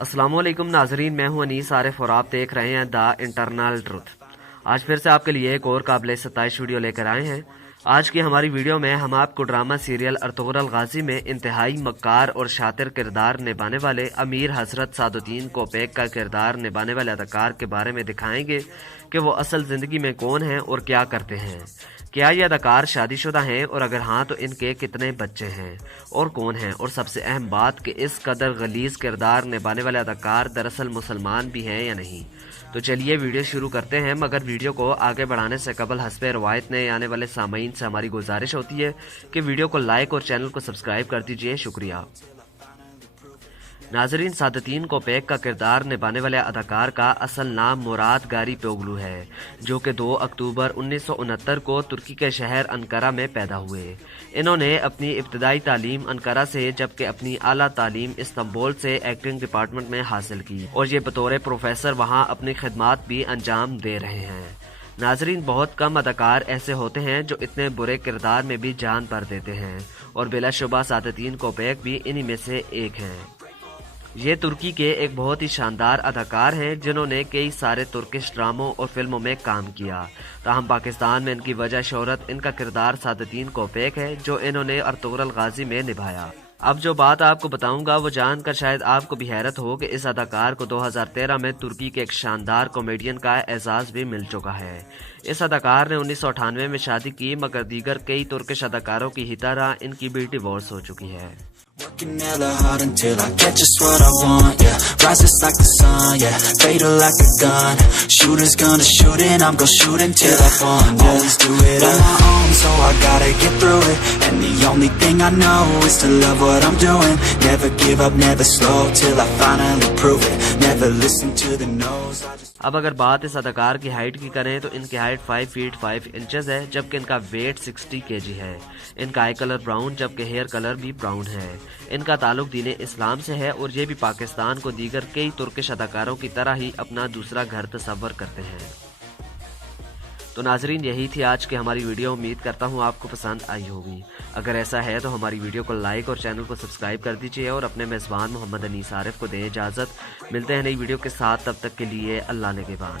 अस्सलाम वालेकुम नाजरीन, मैं हूं अनीस आरिफ और आप देख रहे हैं द इंटरनल ट्रुथ। आज फिर से आपके लिए एक और काबिल सताइश वीडियो लेकर आए हैं। आज की हमारी वीडियो में हम आपको ड्रामा सीरियल अर्तुगरुल गाजी में इंतहाई मक्कार और शातिर किरदार निभाने वाले अमीर हजरत सादुद्दीन कोपेक का किरदार निभाने वाले अदाकार के बारे में दिखाएंगे कि वो असल जिंदगी में कौन हैं और क्या करते हैं। क्या ये अदाकार शादीशुदा हैं और अगर हाँ तो इनके कितने बच्चे हैं और कौन हैं, और सबसे अहम बात कि इस कदर गलीज किरदार निभाने वाले अदाकार दरअसल मुसलमान भी हैं या नहीं। तो चलिए वीडियो शुरू करते हैं, मगर वीडियो को आगे बढ़ाने से कबल हस्बे रवायत नए आने वाले सामीन से हमारी गुजारिश होती है कि वीडियो को लाइक और चैनल को सब्सक्राइब कर दीजिए। शुक्रिया। नाजरीन, सादुद्दीन कोपेक का किरदार निभाने वाले अदाकार का असल नाम मुराद गारी पोगलू है, जो कि 2 अक्टूबर 1969 को तुर्की के शहर अंकारा में पैदा हुए। इन्होंने अपनी इब्तदाई तालीम अंकारा से जबकि अपनी आला तालीम इस्तांबुल से एक्टिंग डिपार्टमेंट में हासिल की और ये बतौर प्रोफेसर वहाँ अपनी खिदमात भी अंजाम दे रहे हैं। नाजरीन, बहुत कम अदाकार ऐसे होते हैं जो इतने बुरे किरदार में भी जान भर देते हैं और बिलाशुबा सादुद्दीन कोपेक भी इन्हीं में से एक हैं। ये तुर्की के एक बहुत ही शानदार अदाकार हैं जिन्होंने कई सारे तुर्किश ड्रामों और फिल्मों में काम किया। ताहम पाकिस्तान में इनकी वजह शोहरत इनका किरदार सादुद्दीन कोपेक है जो इन्होंने अर्तुगरुल गाजी में निभाया। अब जो बात आपको बताऊंगा वो जानकर शायद आपको भी हैरत हो कि इस अदाकार को 2013 में तुर्की के एक शानदार कॉमेडियन का एजाज भी मिल चुका है। इस अदाकार ने 1998 में शादी की, मगर दीगर कई तुर्किश अदाकारों की ही तरह इनकी भी डिवोर्स हो चुकी है। Working hella hard until I get just what I want, yeah. Rises like the sun, yeah. Fatal like a gun. Shooters gonna shoot and I'm gonna shoot until I fall, yeah. Always do it on my own, so I gotta get through it. And the only thing I know is to love what I'm doing. Never give up, never slow, till I finally prove it. Never listen to the no's, I just... अब अगर बात इस अदाकार की height की करें तो इनकी हाइट 5 फीट 5 इंचेस है, जबकि इनका वेट 60 केजी है। इनका आई कलर ब्राउन जबकि हेयर कलर भी ब्राउन है। इनका ताल्लुक दीन इस्लाम से है और ये भी पाकिस्तान को दीगर कई तुर्किश अदाकारों की तरह ही अपना दूसरा घर तस्वर करते हैं। तो नाजरीन, यही थी आज की हमारी वीडियो। उम्मीद करता हूँ आपको पसंद आई होगी। अगर ऐसा है तो हमारी वीडियो को लाइक और चैनल को सब्सक्राइब कर दीजिए और अपने मेज़बान मोहम्मद अनीस आरिफ को दें इजाज़त। मिलते हैं नई वीडियो के साथ, तब तक के लिए अल्लाह निगहबान।